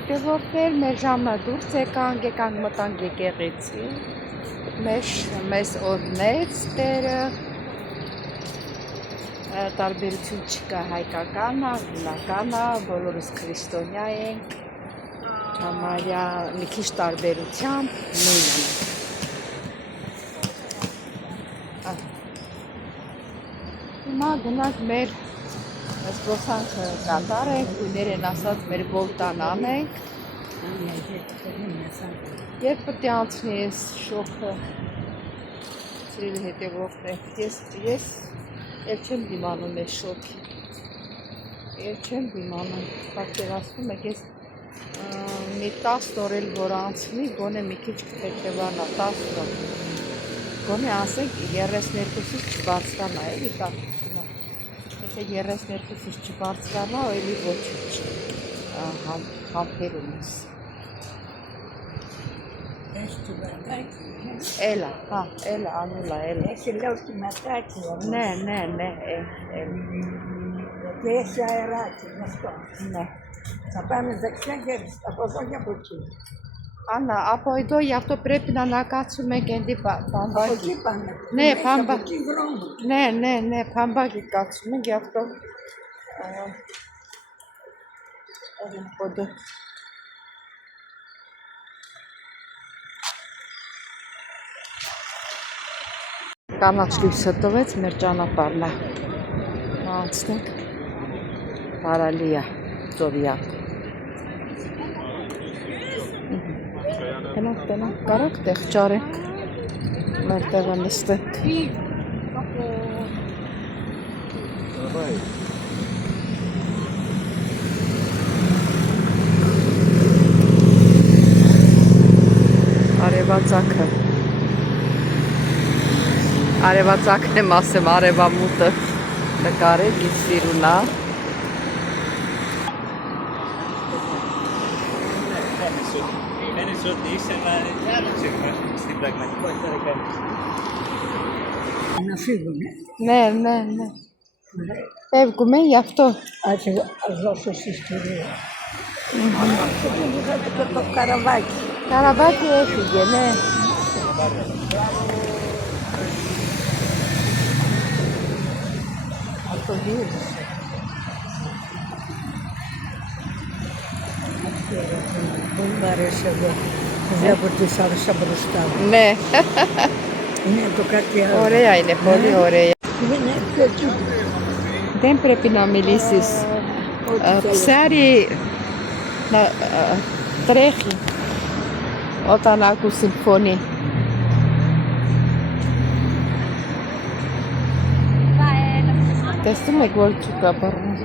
հետևորդներ, մեր ժամնա դուրս եկանք մտանք եկեղեցի, մեզ օրհնեց Տերը, տարբերություն չկա հայկականը, հունականը, բոլորս քրիստոնյա ենք, համարյա մի քիչ տարբերությամբ նույնն է։ Հիմա գնանք մեր զբոսանքը կատարենք, գույներ են ասած մեր բոլտան անենք, երբ պետք է անցնի ես շոքը, սիրելի հետևորդներ, ես էլ չեմ դիմանում ես շոքի, էլ չեմ դիմանում, պատկերացնում եք ես մի 10 օր էլ որ անցնի, գոնե մի քիչ կթեթևանա, 10 օր, գոնե ասենք 32-ից չբարձրանա, էլի տակտիկնա, եթե 32-ից չբարձրանա, էլի ոչինչ համբերում ես։ Էլա, հա, էլա, անուլա, էլա։ Если лёгкий мотать его. Не, Если аэрать, ну что? Не. Запомни, зачем держишь, а потом я получу. Աննա, ապա իդո явто πρέπει να ανακάτσουμε կենդի փամբակի։ Ναι, փամբակի։ Ναι, փամբակի կացում ենք явто։ Ահա Կանաչ լույսը տվեց մեր ճանապարհն է։ Անցնենք Բարալիա, ծովիա։ Տնանք, կարակ տեղ ճարենք, մեր տեղը նստենք։ Արևածագն եմ ասեմ, արևամուտը նկարել իմ սիրունա։ Ναι. Φεύγουμε γι' αυτό. Ας δώσω συστηρία. Το καραβάκι. Καραβάκι έφυγε, ναι. Αυτό γύρισε. Πολύ μ' αρέσει εδώ. Βλέπω τις άρεσα μπροστά μου. Ναι. Είναι το κάτι άλλο. Ωραία είναι, πολύ ωραία. Είναι πιο κύπρο. Δεν πρέπει να μιλήσεις. Ψάρι τρέχει όταν ακούσει φωνή. Տեսնում եք որ չկա բռնում։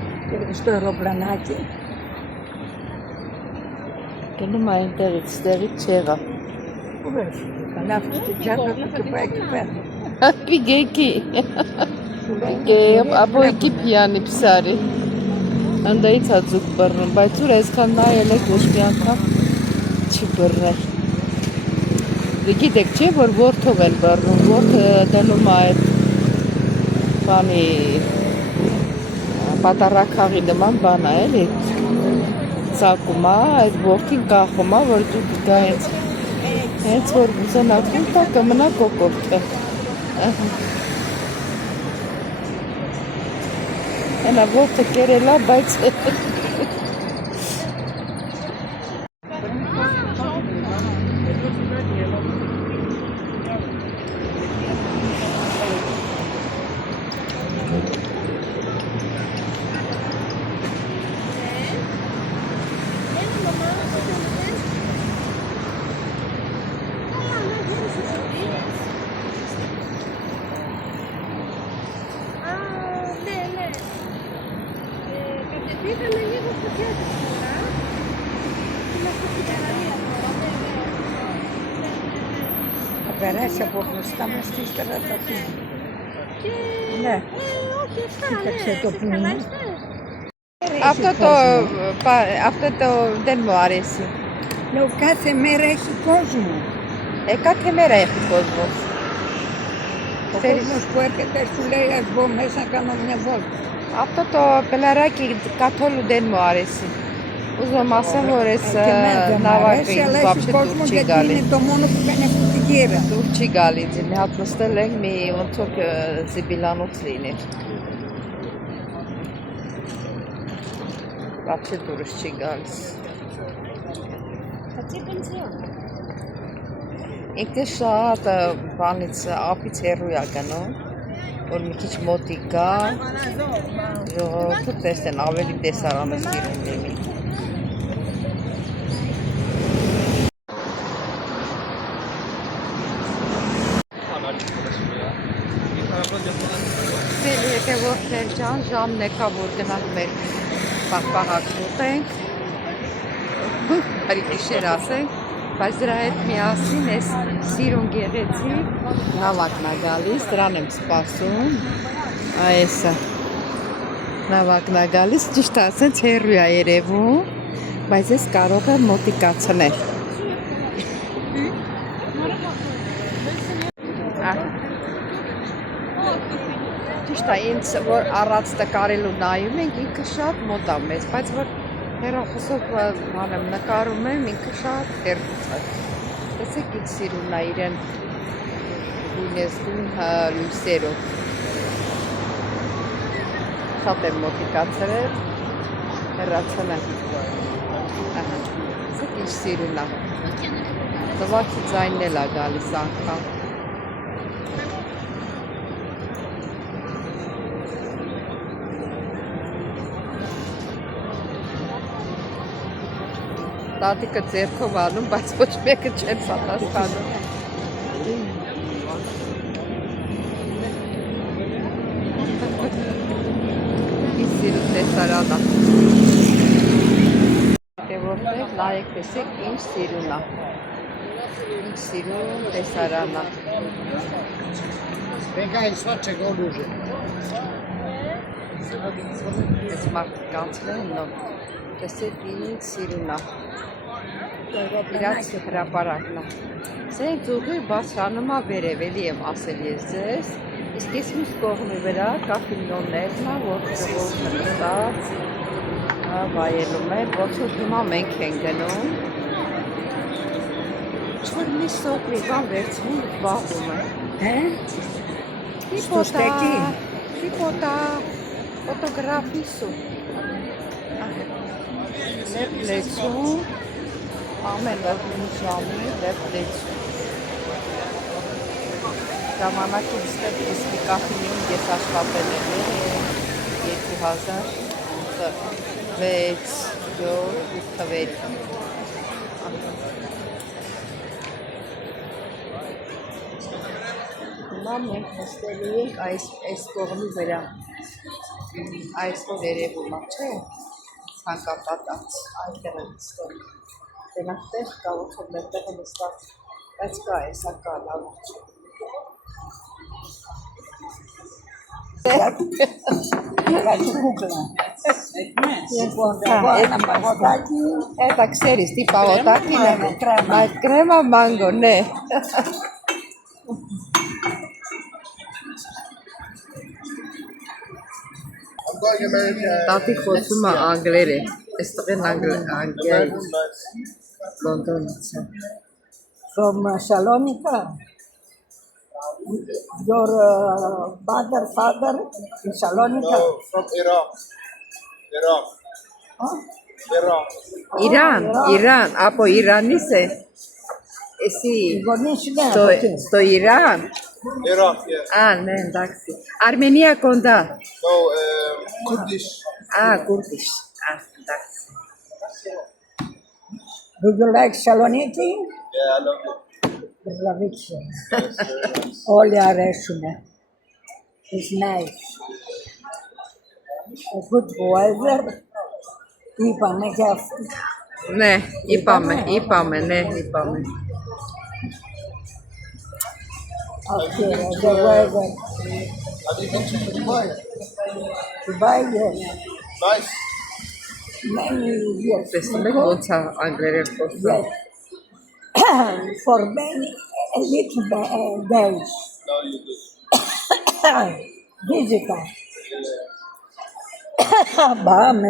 Στο αεροπλανάκι. Գնում է այնտեղից, ստեղից չեղա։ Πού βες, καλά αυτή την τσάντα του και πάει εκεί πέρα. Πήγε εκεί. Από εκεί πιάνει ψάρι. Անդայից է ձուկ բռնում, բայց ուր այսքան նայել եք ոչ մի անգամ չի բռնել։ Գիտեք չէ, որ որդով են բռնում, որդը դնում է այդ բանի պատառաքաղի նման բան է, էլի ծակում է, այդ որդին կախում է, որ դուք գա հենց որ ուզենա կուտա կմնա կոկորտը։ Հենա որդը կերել է, բայց Πήγαμε λίγο στο κέντρο τώρα. Είμαστε στην παραλία τώρα. Θα περάσει από μπροστά μας και ύστερα θα φύγει. Ναι. Όχι, αυτά, Κοίταξε ναι. το Εσείς πνεύμα. καλά είστε? Αυτό το δεν μου αρέσει. Λέω κάθε μέρα έχει κόσμο. Κάθε μέρα έχει κόσμο. Ο κόσμος που έρχεται σου λέει ας μπω μέσα να κάνω μια βόλτα. Αυτό το πελαράκι καθόλου δεν μου αρέσει. Ուզում ասեմ, որ այս Նավակը նավակը вообще կողմը դուր չի գալի։ գետինի տոմոնը կգնե ֆուտիգերը։ Դուր չի գալի, մի հատ նստել ենք, մի ոնցոք զիբիլանոց լիներ։ Вообще դուրս չի գալիս։ Ինքը շատ բանից ապից հեռու է գնում, որ մի քիչ մոտիկ գա, ժողովուրդը տեսնեն ավելի տեսարանը սիրում լինի։ Սիրելի հետևորդներ ջան, ժամն եկա, որ գնանք մեր պաղպաղակ ուտենք, բարի գիշեր ասենք, բայց դրա հետ միասին այս սիրուն գեղեցիկ նավակն է գալիս, դրան եմ սպասում, այսը նավակն է գալիս, ճիշտ ասած հեռու է երևում, բայց ես կարող եմ մոտիկացնել։ Ճիշտ է, ինձ որ առած տկարելու նայում ենք, ինքը շատ մոտ է մեզ, բայց որ հեռախոսով բանեմ նկարում եմ, ինքը շատ հեռուց է։ Տեսեք ինձ սիրուն է իրեն գույնեզգույն լույսերով։ Շատ եմ մոտիկացրել, հեռացել եմ։ Տեսեք ինչ սիրուն է։ Տվաքի ձայնն էլ է գալիս անգամ։ Տատիկը ձեռքով անում, բայց ոչ մեկը չեն պատասխանում։ Ինչ սիրուն տեսարան է։ Հետևորդներ, նայեք տեսեք ինչ սիրուն է։ Ինչ սիրուն տեսարան է։ Այս մարդիկ անցել են նոր։ Տեսեք ինչ սիրուն է։ Իրաց հրապարակն է։ Սենք ձուղի բացրանում է վերև, էլի եմ ասել ես ձեզ, իսկ ես մյուս կողմի վրա կաֆինոներն է, որ ժողովուրդը նստած վայելում է, ոնց որ հիմա մենք ենք գնում, ինչ-որ մի սոպրի բան վերցնում ու վաղում է։ Տիպոտա, ֆոտոգրաֆիսու։ Լեցում, ամեն ժամի լեցում։ Ժամանակից ստեղ իսկի կախինին ես աշխատել եմ 2006-7 Հիմա մենք նստելու ենք այս կողմի վրա, այս որ երևում է, չէ, ցանկապատած, այնտեղ են նստել, դրանք տեղ կա, ոնց որ մերտեղ է նստած, բայց կա էսա կա լավ Это, кстати, типа вот так, крема манго, не. Տատի խոսում է անգլեր է, այստեղ են անգլեր, Լոնդոնից է։ From Salonika. Your father in Salonika. No, from Iraq. Huh? Իրան, ապո Իրանից է, էսի, στο Իրան, Iraq, yeah. ναι, εντάξει, Αρμενία κοντά, No, Kurdish. Κούρδις, εντάξει. Do you like Saloniki? Yeah, I love it. Love it. Yes, very nice. Όλοι αρέσουν. It's nice. A good weather. Είπαμε και αυτό. Ναι, είπαμε, ναι, είπαμε. Okay, the weather. Have you been to Dubai? Dubai, yes. Nice. Many years Տեսնում եք ago. ոնց է անգլերեն խոսում։ Yes. For many, a little days. No, you did. Visitor.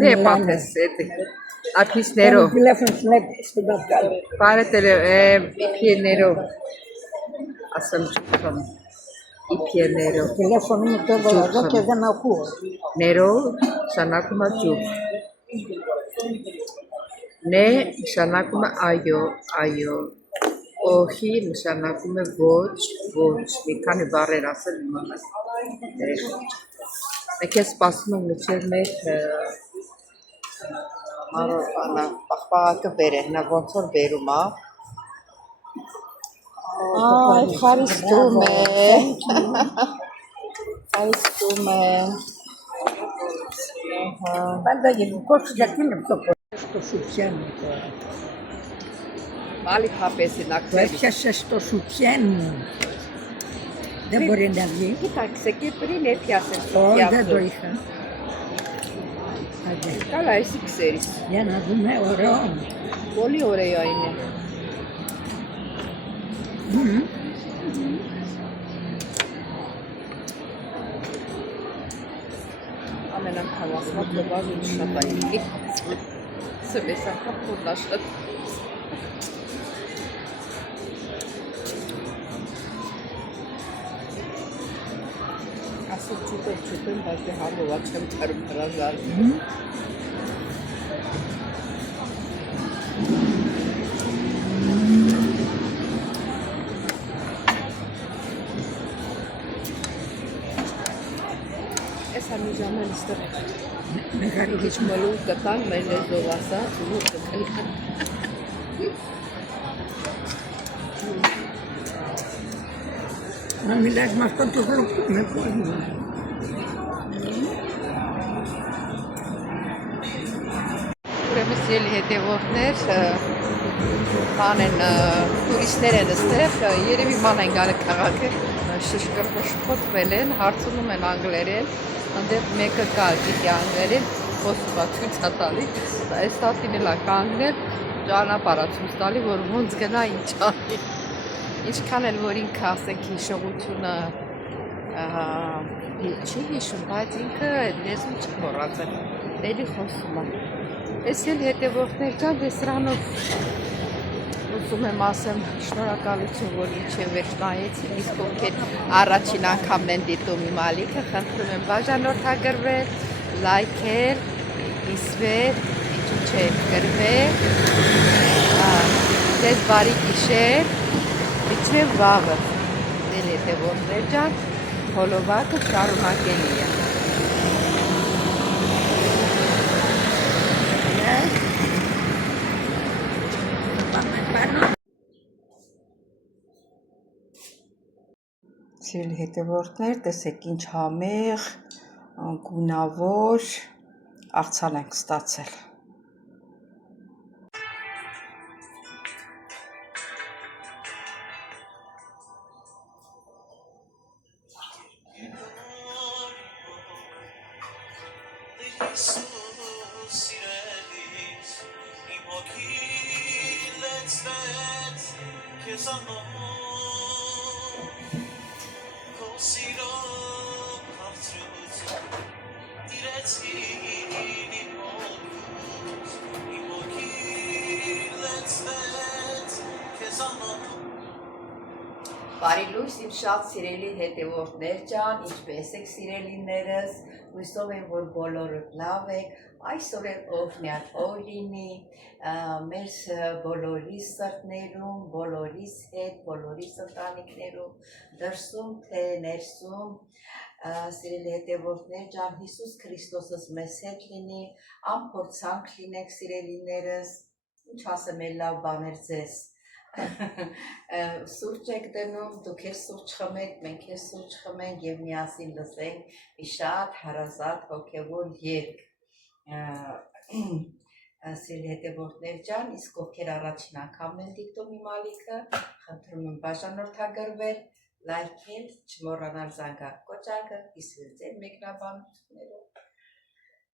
Դե պատես, էդի։ Ափիսներով, Տելեֆոն սնեպ ստուգատկալ։ բարը իպիերներով, ասեմ ճուխում, իպիերներով, Տելեֆոնը մտորվելագա կեզան ակու։ ներով, շանակում է ճուխ, նե նշանակում է այո, օհի նշանակում է ոչ, մի քանի բառեր ասել իմանալ, մեկ ես սպասում եմ մինչև մեր պաղպաղակը բերեն, նա ոնց որ բերում է, Ay, խարիստում է, Πάντα γενικώς γιατί είναι πιο πολύ στο σουτιέν. Mali papesi Το nakleri. έπιασε στο σουτιέν. Δεν μπορεί να βγει. Κοίταξε και πριν έπιασε στο Όχι, δεν το πιάτο. είχα. Άντε. Καλά, εσύ ξέρεις. Για να δούμε, ωραίο. Πολύ ωραίο είναι. Ամենան հավասմատ լվազին շատայինի։ Սվեսան կապորնաշատ։ Ասıl çutur, başka hamı var, çemtarım parazlar. Esa mi zaman istedim. Μεγάλη Hiç malı katan, melez olasa, bunu katan. Να μιλάς με αυτόν τον γλυκό, με κόσμο. Ուրեմն սիրելի հետևորդներ, ման են տուրիստներ են ստեղ, երևի ման են գալը քաղաքը, շշկրպշպոտվել են, հարցնում են անգլերեն, ընդեղ մեկը կա գիտի անգլերեն, խոսում է ցույց է տալի, այս տատին էլ է կանգնել, ճանապարհ ցույց տալի, որ ոնց գնա ինչ անի։ Ինչքան էլ որ ինքը ասենք հիշողությունը չի հիշում, բայց ինքը լեզուն չի մոռացել, էլի խոսում է։ Ես էլ հետևորդներ ջան, դե սրանով ուզում եմ ասեմ շնորհակալություն, որ ինչև վերջ նայեցին, իսկ ովքեր առաջին անգամն են դիտում իմ ալիքը, խնդրում եմ բաժանորդագրվել, լայքել, կիսվել, ինչու՞ չէ, գրվել, ձեզ բարի գիշեր, մինչև վաղը, դել հետևորդներ ջան, հոլովակը շարունակելի է։ Սիրելի հետևորդներ, տեսեք ինչ համեղ, գունավոր աղցան ենք ստացել։ Բարի լույս իմ շատ սիրելի հետևորդներ ջան, ինչպես եք սիրելիներս, հույսով եմ, որ բոլորդ լավ եք, այսօր էլ օրհնյալ օր լինի, մեր բոլորի սրտներում, բոլորիս հետ, բոլորիս ընտանիքներում, դրսում թե ներսում, սիրելի հետևորդներ ջան, Հիսուս Քրիստոսս մեզ հետ լինի, անփորձանք լինեք սիրելիներս, ինչ ասեմ էլ լավ բաներ ձեզ։ Սուրճ եք դնում, դուք էլ սուրճ խմեք, մենք էլ սուրճ խմենք և միասին լսենք մի շատ հարազատ հոգևոր երգ։ Սիրելի հետևորդներ ջան, իսկ ովքեր առաջին անգամն են դիտում իմ ալիքը, խնդրում եմ բաժանորդագրվել, լայքել, չմոռանալ զանգակ կոճակը, կիսվել ձեր մեկնաբանություններով։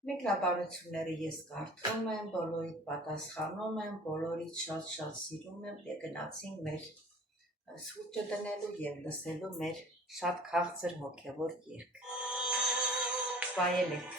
Մեկնաբանությունները ես կարդում եմ, բոլորիդ պատասխանում եմ, բոլորիդ շատ սիրում եմ, դե գնացինք մեր սուրճը դնելու և լսելու մեր շատ քաղցր հոգևոր երգ։ Վայելեք։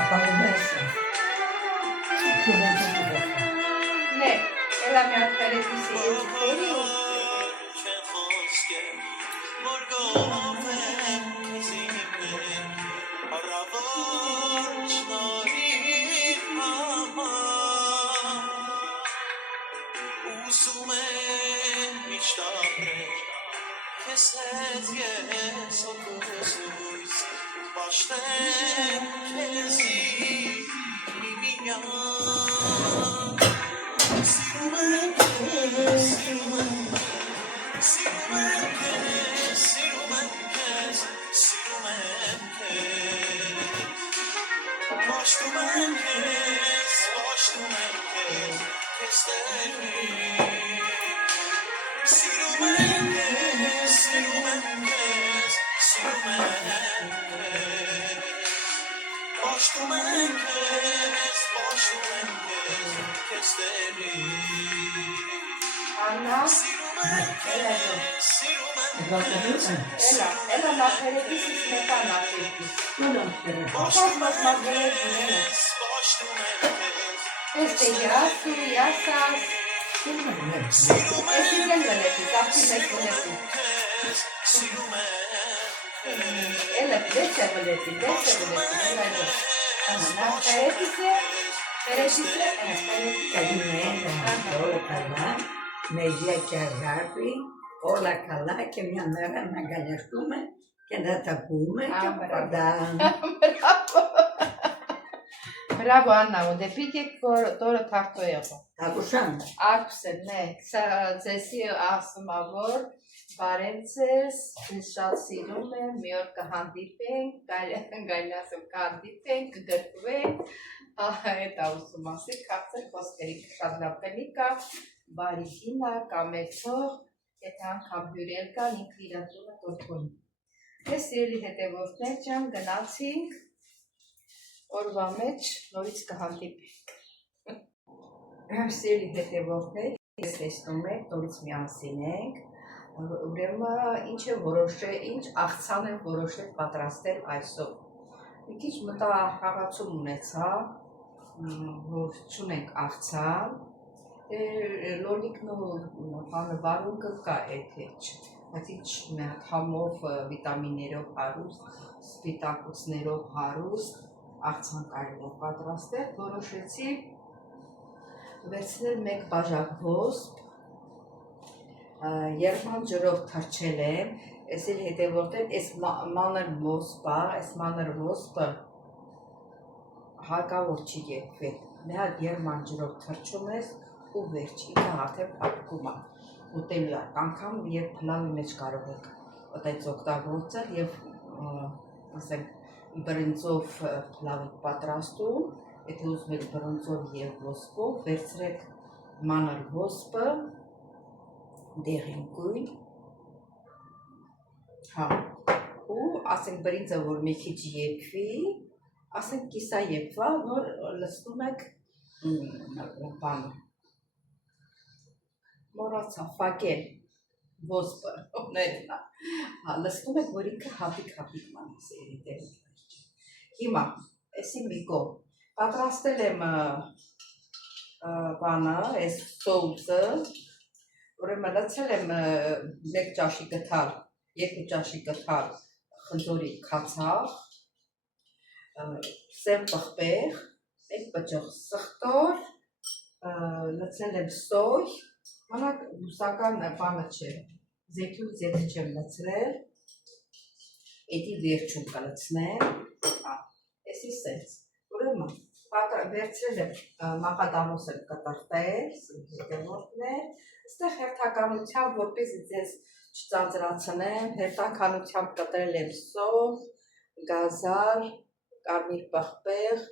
Ապահովեսը։ Ne? Ela mi atferetisi ezikleri Anna, ela mi atferetisi smetan atferetisi. Este yasu, yasas. Esi gelmeleti, zapti mesmeleti. Ela desemeleti. Anna, atferetisi, Մեջիա ճարարվի, օլա կալա, կե միա ներա նագալյաշտում է, կե նատակում է, կե պադան։ Bravo Anna, unde pite τώρα թախտո եղա։ Ակուսան։ Ակուսը, ναι, ձեսի ասում ավոր, բարև ձեզ, ինձ շատ սիրում եմ, մի օր կհանդիպենք, գայլասում կհանդիպենք, կգրկվենք, այդ ասում ասի, կացել խոսքերի շատ լավ կնիկա, բարի հինա, կամեցող, եթե անգամ հյուրել կան, ինքը իրատունը տորթոնի։ Ես սիրելի հետևորդներ ջան, գնացինք, օրվա մեջ նորից կհանդիպենք։ Սիրելի հետևորդներ, ես տեսնում եք, նորից միասին ենք, ուրեմն ինչ է որոշել, ինչ աղցան են որոշել պատրաստել այսօր։ Մի քիչ մտահաղացում ունեցա, որ չունենք աղցան, լոլիկն ու վարունգը կա էդ հետ, բայց ինչ մի հատ համով վիտամիններով հարուստ, սպիտակուցներով հարուստ աղցան կարելի է պատրաստել, որոշեցի վերցնել մեկ բաժակ ոսպ, երման ջրով թրջել եմ, ես էլ հետևորդել, ես մանր ոսպա, ես մանր ոսպը հարկավոր չի եփվել, մի հատ երման ջրով թրջում ես ու վերջ, ինքը արդեն փափկում է, ուտելու է, անգամ եւ փլավի մեջ կարող եք այդպես օգտագործել եւ ասենք բրինձով լավ եք պատրաստում, եթե ուզում եք բրինձով և ոսպով, վերցրեք մանր ոսպը, դեղին գույն, ու ասենք բրինձը, որ մի քիչ եփվի, ասենք կիսա եփվա, նոր լցնում եք բանը, մոռացա ֆակել ոսպը, լցնում եք, որ ինքը հատիկ մանի սերի դեղին։ Հիմա, էսի մի կողմ, պատրաստել եմ բանը, այս սոուսը, ուրեմն լցել եմ 1 ճաշի գթալ, 2 ճաշի գթալ խնձորի քացախ, սև պղպեղ, 1 բջիջ սխտոր, լցել եմ սոյ, մանակ բուսական բանը չէ, զեյթուն զեթ չեմ լցրել, էդի վերջում կլցնեմ, էսի սենց, ուրեմն վերցրել եմ մաղադանոս եմ կտրտել, հետևորդներ, ստեղ հերթականությամբ, որպես ձեզ չծանծրացնեմ, հերթականությամբ կտրել եմ սով, գազար, կարմիր պղպեղ,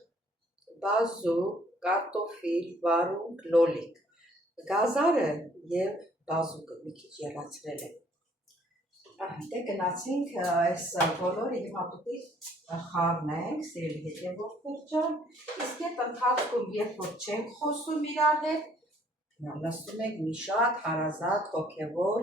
բազուկ, կարտոֆիլ, վարունգ, լոլիկ, գազարը և բազուկը մի քիչ եռացրել եմ։ Դե գնացինք այս բոլորը հիմա պիտի խառնենք, սիրելի հետևորդներ ջան, իսկ այդ ընթացքում, երբ որ չենք խոսում իրար հետ, լսում եք մի շատ հարազատ հոգևոր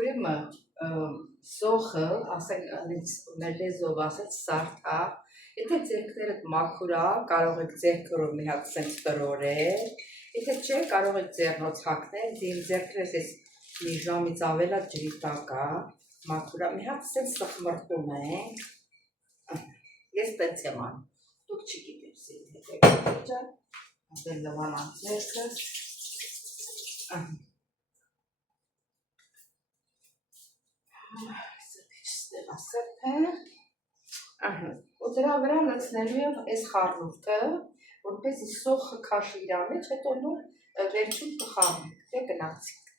ուրեմն սոխը, ասենք մեր լեզվով ասած սարդա, եթե ձեռքներդ մաքուր է, կարող եք ձեռքերով մի հատ սենց տրորել, եթե չէ, կարող եք ձեռնոց հագնել, իմ ձեռքերս ես մի ժամից ավել է ջրի տակ է, մաքուր է, մի հատ սենց սխմրտում ենք, ես տենց եմ անում, դուք չգիտեմ սիրելի հետևորդներ ջան, ապել լվանան ձեռքս, սրբեն, ու դրա վրա լցնելու եմ այս խառնուրդը, որպեսզի սոխը քաշի իր մեջ, հետո նոր վերջում կխառնենք, դե գնացինք։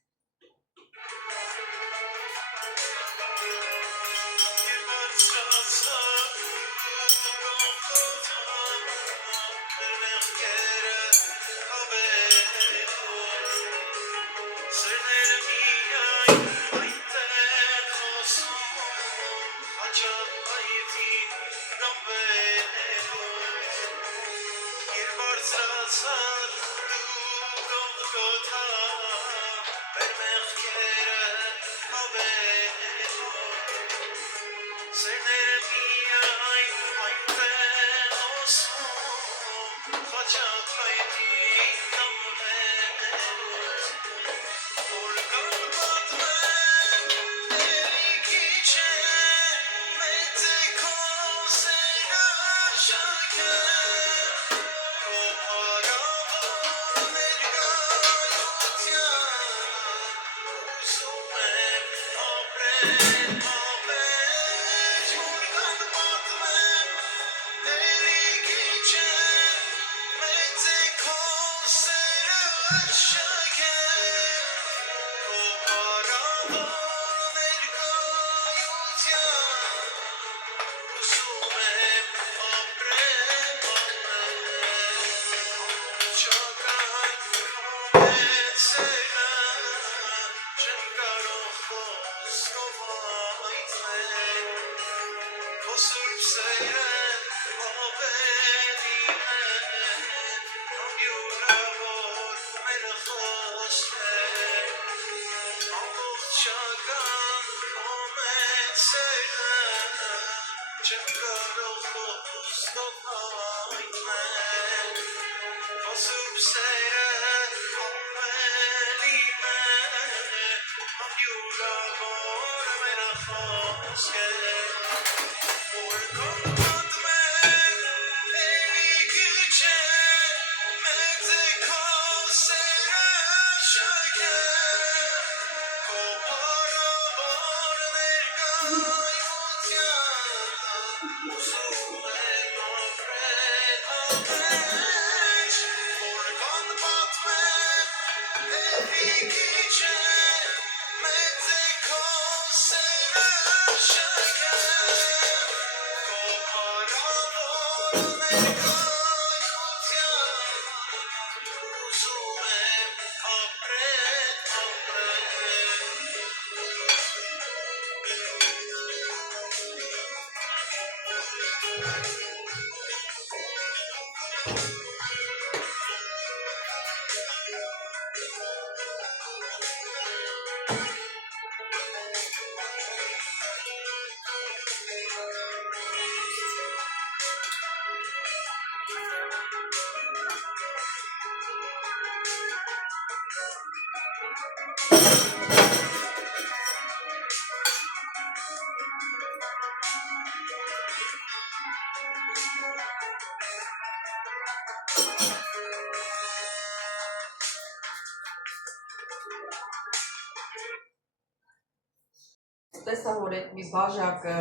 Տեսա, որ այդ մի բաժակը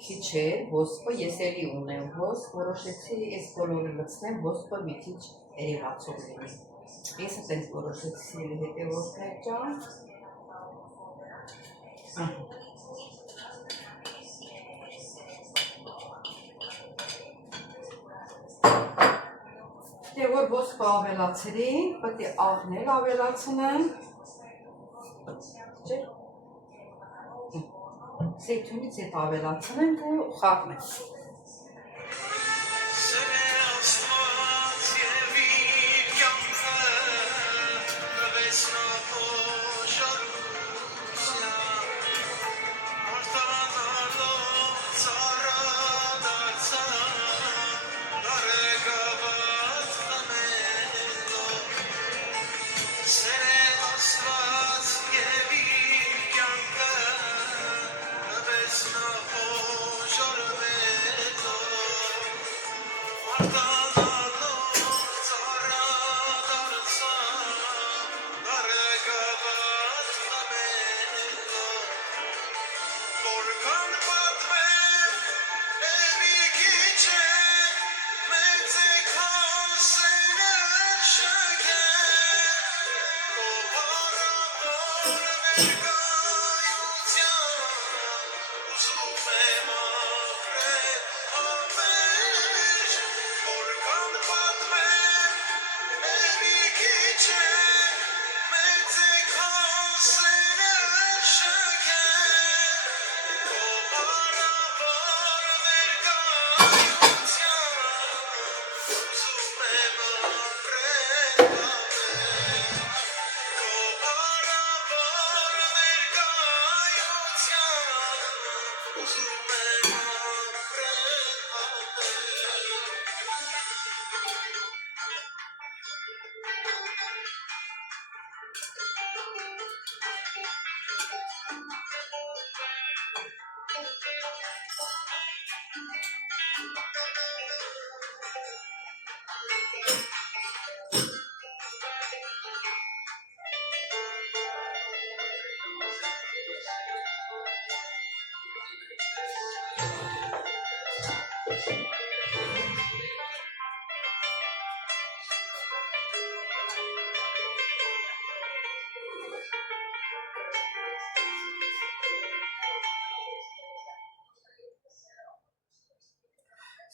քիչ է, ոսպը, ես էլի ունեմ ոսպ, որոշեցի այս բոլորը լցնեմ, ոսպը մի քիչ երևացող լինի։ Ես այդպես որոշեցի հետևորդներ ջան։ Դե որ ոսպը ավելացրի, պետք է աղն էլ ավելացնեմ։ Չէ՞։ Սեյթունից հետ ավելացնենք ու խառնենք։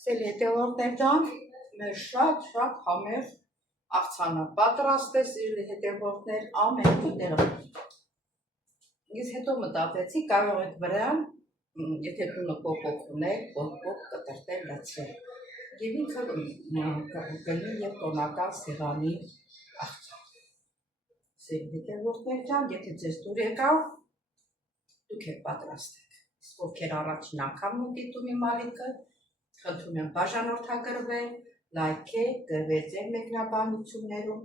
Սել հետևորդներ ջան, մեր շատ համեղ աղցանը պատրաստ է, սիրելի հետևորդներ, ամեն կտերը։ Ես հետո մտածեցի, կարող եք վրան, եթե տունը կոկոկ ունեք, կոկոկ կտրտել լցրել։ Եվ ինքը գնի և տոնական սեղանի աղցան։ Սիրելի հետևորդներ ջան, եթե ձեզ դուր եկավ, դուք եք պատրաստեք։ Իսկ ովքեր առաջին անգամ են դիտում իմ ալիքը, խնդրում եմ բաժանորդագրվել, լայքել, գրվել ձեր մեկնաբանություններում,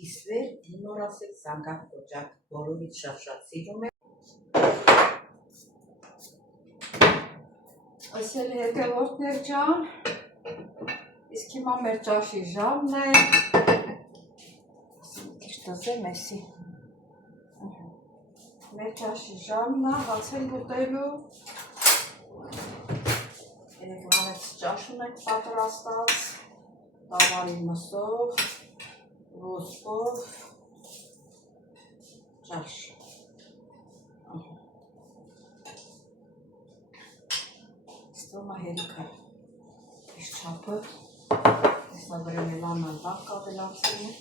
կիսվել, մնորասեք զանգակ կոճակ, բոլորից շատ սիրում եմ։ Տեսել հետևորդներ ջան, իսկ հիմա մեր ճաշի ժամն է, քիչ տզեմ էսի, մեր ճաշի ժամն է, հաց են ուտելու, երեքվանեց ճաշ ունենք պատրաստած, տավարի մսով, ոսկով, ճաշ, ստոմա հերիքը, իս չապը, եսնա բրեմ էլանան բակ կավելացին,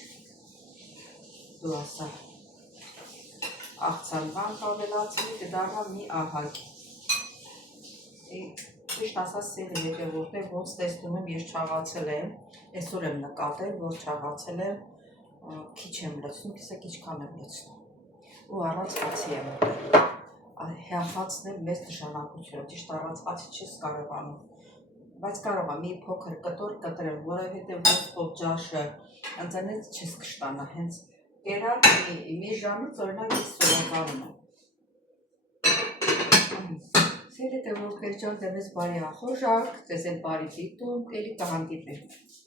դու ասա, աղցան բան կավելացին, կդարվա մի ահակ, ճիշտ ասած սերի հետևորդ է, ոնց տեսնում եմ, ես չաղացել եմ, այսօր եմ նկատել, որ չաղացել եմ, քիչ եմ լցնում, կիսա քիչքան եմ լցնում, ու առանց հացի եմ ուտել, հացն է մեծ նշանակություն, ճիշտ առանց հացի չես կարողանում, բայց կարող է մի փոքր կտոր կտրել, որովհետև ոսկով ջաշը ընծանեց չես կշտանա, հենց կերալ մի ժամից օրինակ ես սովորանում եմ։ Սերի հետևորդներ ջան, դեզ բարի ախորժակ, դեզ էլ բարի դիտում, էլի կհանդիպենք։